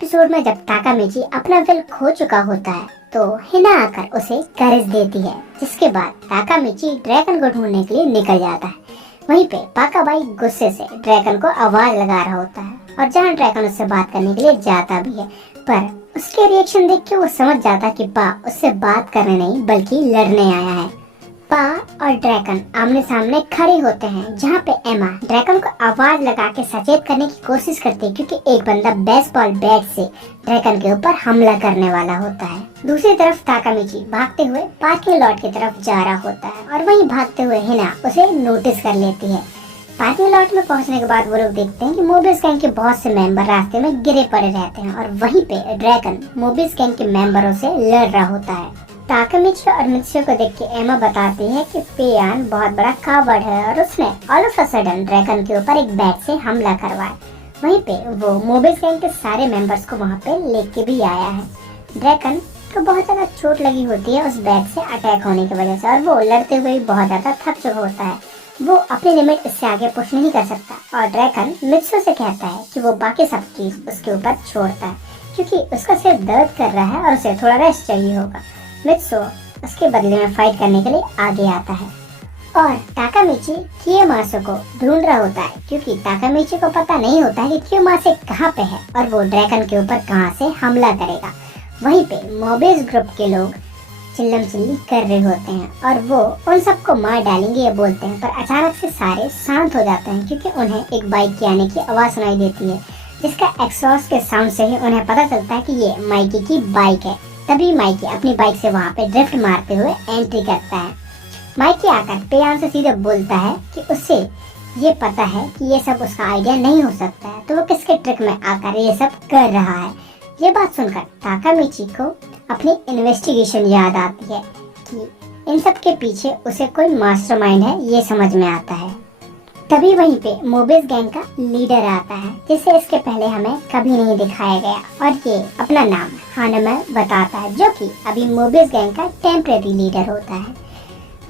Episode में जब ताकामिची अपना दिल खो चुका होता है तो हिना आकर उसे करेज देती है, जिसके बाद ताकामिची ड्रैगन को ढूंढने के लिए निकल जाता है। वहीं पे पाका भाई गुस्से से ड्रैगन को आवाज लगा रहा होता है और जहाँ ड्रैगन उससे बात करने के लिए जाता भी है, पर उसके रिएक्शन देख के वो समझ जाता है कि पा उससे बात करने नहीं बल्कि लड़ने आया है। पा और ड्रैगन आमने सामने खड़े होते हैं, जहाँ पे एमा ड्रैगन को आवाज लगा के सचेत करने की कोशिश करती है, क्योंकि एक बंदा बेसबॉल बैट से ड्रैगन के ऊपर हमला करने वाला होता है। दूसरी तरफ ताकामिची भागते हुए पार्किंग लॉट की तरफ जा रहा होता है और वहीं भागते हुए हिना उसे नोटिस कर लेती है। पार्किंग लॉट में पहुंचने के बाद वो लोग देखते हैं कि मोबिस गैंग के बहुत से मेंबर रास्ते में गिरे पड़े रहते हैं और वहीं पे ड्रैगन मोबिस गैंग के मेंबरों से लड़ रहा होता है। ताकामिची और मित्सुयो को देख के एमा बताती है कि पेयान बहुत बड़ा कावर्ड है और उसने all of a sudden dragon के ऊपर एक बैट से हमला करवाया। वहीं पे वो मोबिस गैंग के सारे मेंबर्स को वहाँ पे लेके भी आया है। ड्रैगन को बहुत ज्यादा चोट लगी होती है उस बैट से अटैक होने की वजह से और वो लड़ते हुए बहुत ज्यादा थक चुका होता है। वो अपनी लिमिट इससे आगे पुश नहीं कर सकता और ड्रैगन मित्सुयो से कहता है कि वो बाकी सब चीज उसके ऊपर छोड़ता है, क्योंकि उसका सिर दर्द कर रहा है और उसे थोड़ा रेस्ट चाहिए होगा। मित्सुयो उसके बदले में फाइट करने के लिए आगे आता है और ताकामिची कियोमासे को ढूंढ रहा होता है, क्योंकि ताकामिची को पता नहीं होता है कि कियोमासे कहाँ पे है और वो ड्रैगन के ऊपर कहाँ से हमला करेगा। वहीं पे मोबिस ग्रुप के लोग चिल्लम चिल्ली कर रहे होते हैं और वो उन सबको मार डालेंगे ये बोलते हैं, पर अचानक से सारे शांत हो जाते हैं, क्योंकि उन्हें एक बाइक के आने की आवाज सुनाई देती है, जिसका एक्सॉस्ट के साउंड से ही उन्हें पता चलता है कि ये माइकी की बाइक है। तभी माइकी अपनी बाइक से वहाँ पे ड्रिफ्ट मारते हुए एंट्री करता है। माइकी आकर पेयान से सीधे बोलता है कि उसे ये पता है कि ये सब उसका आइडिया नहीं हो सकता है, तो वो किसके ट्रिक में आकर ये सब कर रहा है। ये बात सुनकर ताकामिची को अपनी इन्वेस्टिगेशन याद आती है कि इन सब के पीछे उसे कोई मास्टरमाइंड है, ये समझ में आता है। तभी वहीं पे मोबिस गैंग का लीडर आता है, जिसे इसके पहले हमें कभी नहीं दिखाया गया और ये अपना नाम हानमे बताता है, जो कि अभी मोबिस गैंग का टेम्परेरी लीडर होता है।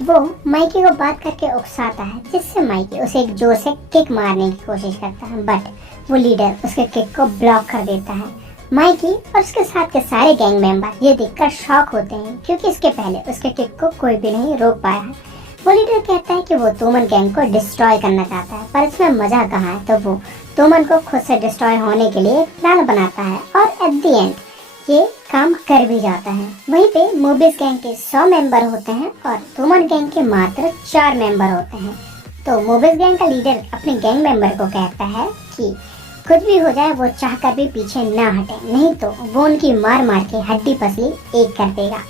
वो माइकी को बात करके उकसाता है, जिससे माइकी उसे एक जोर से किक मारने की कोशिश करता है, बट वो लीडर उसके किक को ब्लॉक कर देता है। माइकी और उसके साथ के सारे गैंग मेंबर ये देखकर शॉक होते हैं, क्योंकि इसके पहले उसके किक को कोई भी नहीं रोक पाया है। वो लीडर कहता है कि वो तोमन गैंग को डिस्ट्रॉय करना चाहता है, पर इसमें मजा कहाँ है, तो वो तोमन को खुद से डिस्ट्रॉय होने के लिए प्लान बनाता है और एट द एंड ये काम कर भी जाता है। वहीं पे मोबिस गैंग के 100 मेंबर होते हैं और तोमन गैंग के मात्र 4 मेंबर होते हैं। तो मोबिस गैंग का लीडर अपने गैंग मेंबर को कहता है कि कुछ भी हो जाए वो चाहकर भी पीछे ना हटे, नहीं तो वो उनकी मार मार के हड्डी पसली एक कर देगा।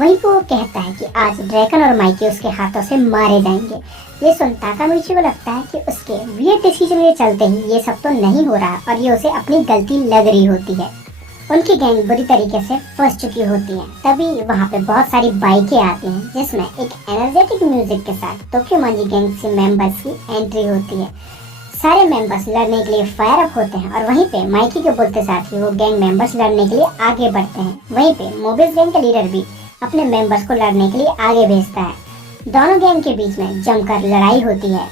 वहीं वो कहता है कि आज ड्रैगन और माइकी उसके हाथों से मारे जाएंगे। ये सुन ताकामिची को लगता है कि उसके वियर्ड डिसीजन के चलते ही ये सब तो नहीं हो रहा और ये उसे अपनी गलती लग रही होती है। उनकी गैंग बुरी तरीके से फंस चुकी होती है। तभी वहाँ पे बहुत सारी बाइकें आती हैं, जिसमें एक एनर्जेटिक म्यूजिक के साथ तोक्योमाजी गैंग से मेंबर्स की एंट्री होती है। सारे मेंबर्स लड़ने के लिए फायर अप होते हैं और वहीं पे माइकी के बोलते साथ ही वो गैंग मेंबर्स लड़ने के लिए आगे बढ़ते हैं। वहीं पे मोबिस गैंग का लीडर भी अपने मेंबर्स को लड़ने के लिए आगे भेजता है। दोनों गैंग के बीच में जमकर लड़ाई होती है।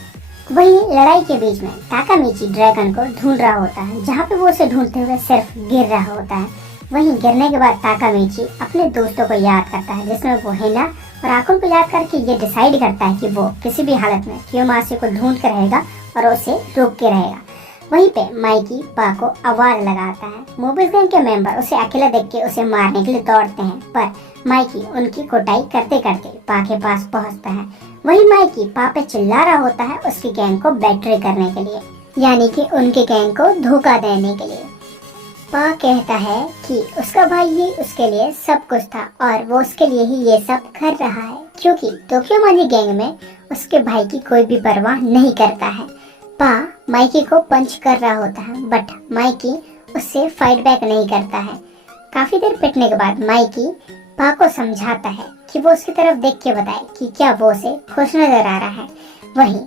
वहीं लड़ाई के बीच में ताकामिची ड्रैगन को ढूंढ रहा होता है, जहाँ पे वो उसे ढूंढते हुए सिर्फ गिर रहा होता है। वहीं गिरने के बाद ताकामिची अपने दोस्तों को याद करता है, जिसमें वो हिना और आकुन को याद करके ये डिसाइड करता है कि वो किसी भी हालत में कियोमासे को ढूंढ कर रहेगा और उसे रोक के रहेगा। वहीं पे माइकी पा को आवाज लगाता है। मोबिस गैंग के मेंबर उसे अकेला देख के उसे मारने के लिए दौड़ते हैं, पर माइकी उनकी कुटाई करते करते पा के पास पहुंचता है। वहीं माइकी पा पे चिल्ला रहा होता है उसकी गैंग को बैटरी करने के लिए, यानी कि उनके गैंग को धोखा देने के लिए। पा कहता है कि उसका भाई ही उसके लिए सब कुछ था और वो उसके लिए ही ये सब कर रहा है, क्योंकि तोक्योमाजी गैंग में उसके भाई की कोई भी परवाह नहीं करता है। पा माइकी को पंच कर रहा होता है, बट माइकी उससे फाइट बैक नहीं करता है। काफी देर पिटने के बाद माइकी पा को समझाता है कि वो उसकी तरफ देख के बताए कि क्या वो उसे खुश नजर आ रहा है। वहीं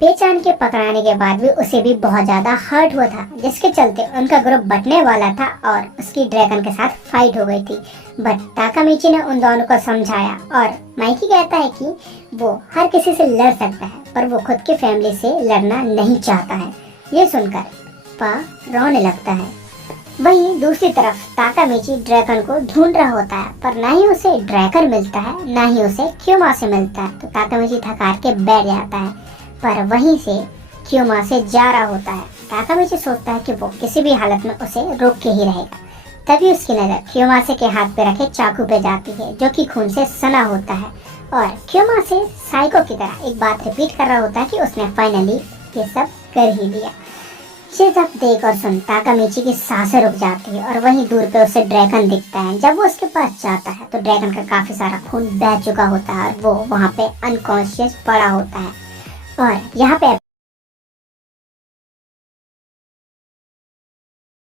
पेचान के पकड़ाने के बाद भी उसे भी बहुत ज्यादा हर्ट हुआ था, जिसके चलते उनका ग्रुप बंटने वाला था और उसकी ड्रैगन के साथ फाइट हो गई थी। बट ताकामिची ने उन दोनों को समझाया और माइकी कहता है कि वो हर किसी से लड़ सकता है, पर वो खुद की फैमिली से लड़ना नहीं चाहता है। ये सुनकर पा रोने लगता है। वहीं दूसरी तरफ ताकामिची ड्रैगन को ढूंढ रहा होता है, पर ना ही उसे ड्रैगन मिलता है ना ही उसे क्योमासे मिलता है। तो ताकामिची थक हार के बैठ जाता है, पर वहीं से क्योमासे जा रहा होता है। ताकामिची सोचता है कि वो किसी भी हालत में उसे रोक के ही रहेगा। तभी उसकी नजर क्योमासे के हाथ पे रखे चाकू पे जाती है, जो कि खून से सना होता है। और क्योमासे साइको की तरह एक बात रिपीट कर रहा होता है कि उसने फाइनली ये सब कर ही लिया। ये सब देख और सुन ताकामिची की सांसें रुक जाती है, और वहीं दूर पे उसे ड्रैगन दिखता है। जब वो उसके पास जाता है तो ड्रैगन का काफी सारा खून बह चुका होता है और वो वहाँ पे अनकॉन्शियस पड़ा होता है। और यहाँ पे